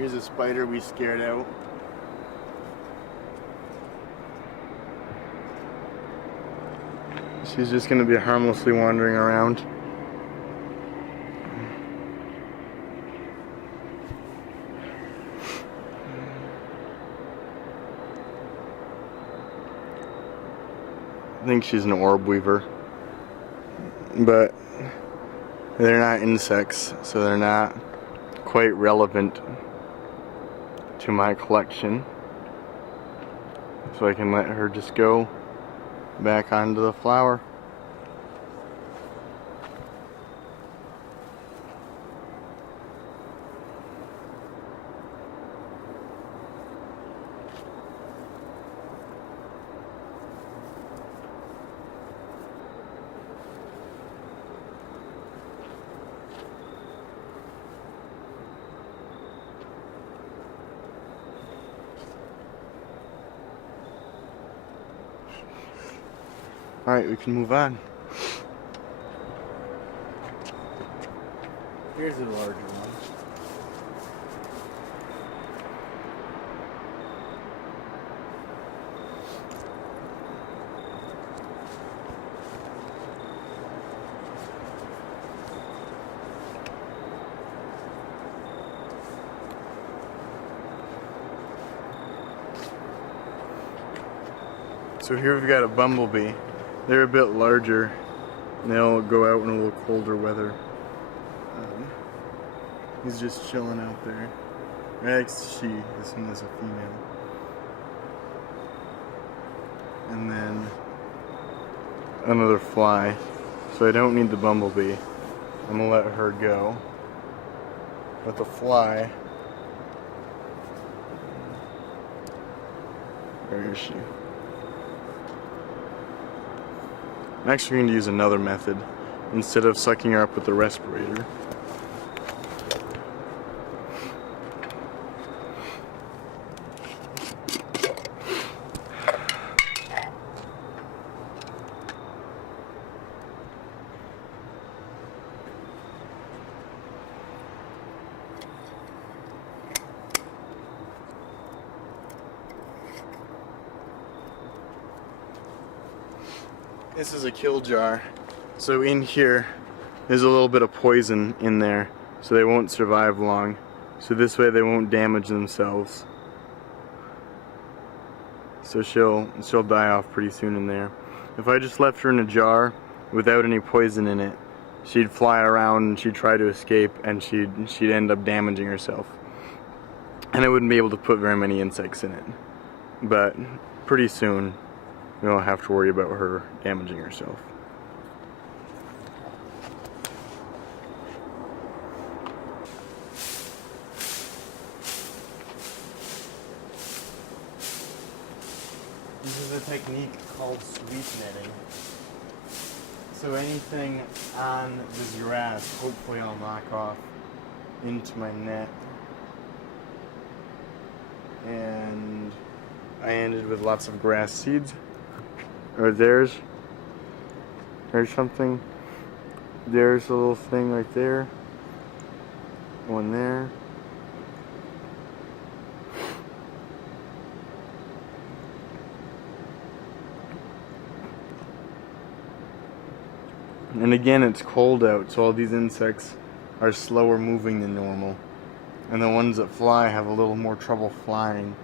Here's a spider we scared out. She's just going to be harmlessly wandering around. I think she's an orb weaver, but they're not insects, so they're not quite relevant to my collection. So I can let her just go back onto the flower. Alright, we can move on. Here's a larger one. So here we've got a bumblebee. They're a bit larger, and they'll go out in a little colder weather. He's just chilling out there. Next, she. This one is a female. And then another fly. So I don't need the bumblebee. I'm gonna let her go. But the fly, where is she? I'm actually going to use another method instead of sucking her up with the respirator. This is a kill jar, so in here there's a little bit of poison in there, so they won't survive long. So this way they won't damage themselves. So she'll die off pretty soon in there. If I just left her in a jar without any poison in it, she'd fly around and she'd try to escape, and she'd end up damaging herself. And I wouldn't be able to put very many insects in it. But pretty soon we don't have to worry about her damaging herself. This is a technique called sweep netting. So anything on this grass, hopefully I'll knock off into my net. And I ended with lots of grass seeds. Or there's something. There's a little thing right there. One there. And again, it's cold out, so all these insects are slower moving than normal. And the ones that fly have a little more trouble flying.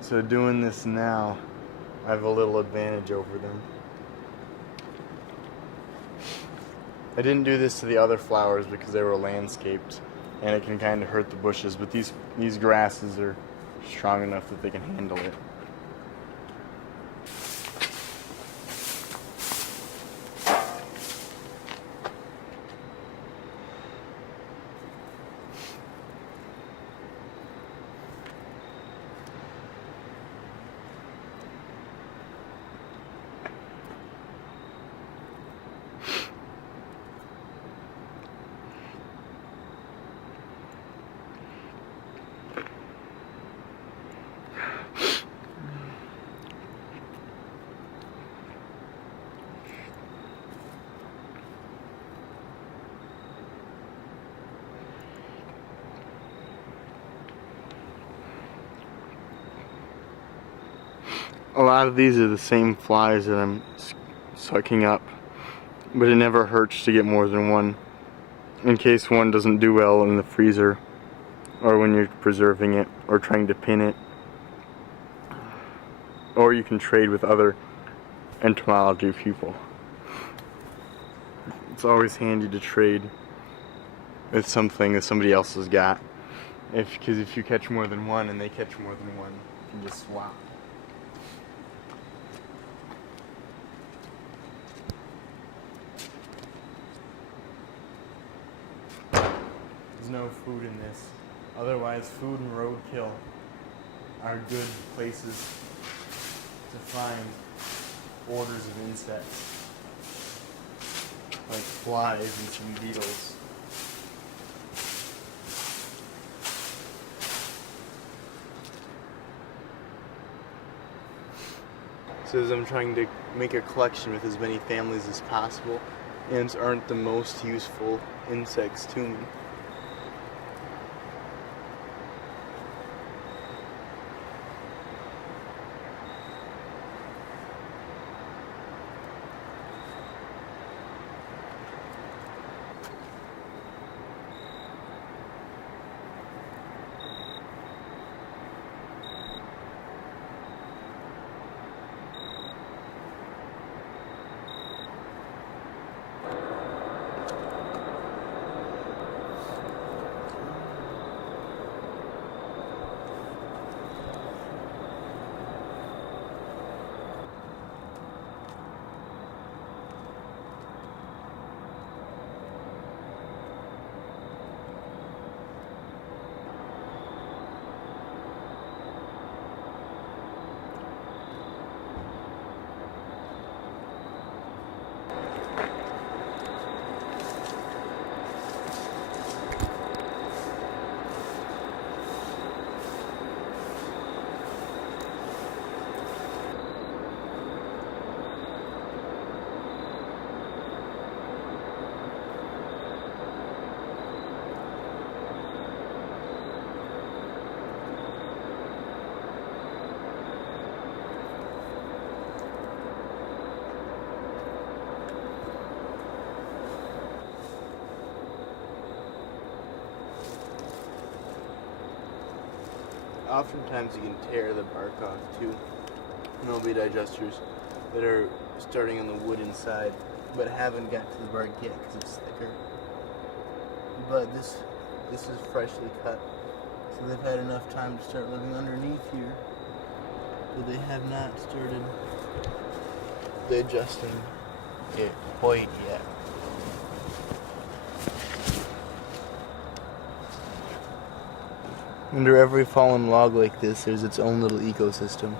So doing this now, I have a little advantage over them. I didn't do this to the other flowers because they were landscaped, and it can kind of hurt the bushes, but these grasses are strong enough that they can handle it. A lot of these are the same flies that I'm sucking up, but it never hurts to get more than one, in case one doesn't do well in the freezer, or when you're preserving it, or trying to pin it. Or you can trade with other entomology people. It's always handy to trade with something that somebody else has got. Because if you catch more than one and they catch more than one, you can just swap. There's no food in this. Otherwise, food and roadkill are good places to find orders of insects, like flies and some beetles. So as I'm trying to make a collection with as many families as possible, ants aren't the most useful insects to me. Oftentimes you can tear the bark off too. There'll be digesters that are starting on the wood inside, but haven't got to the bark yet because it's thicker. But this is freshly cut, so they've had enough time to start living underneath here, but they have not started digesting it quite yet. Under every fallen log like this, there's its own little ecosystem.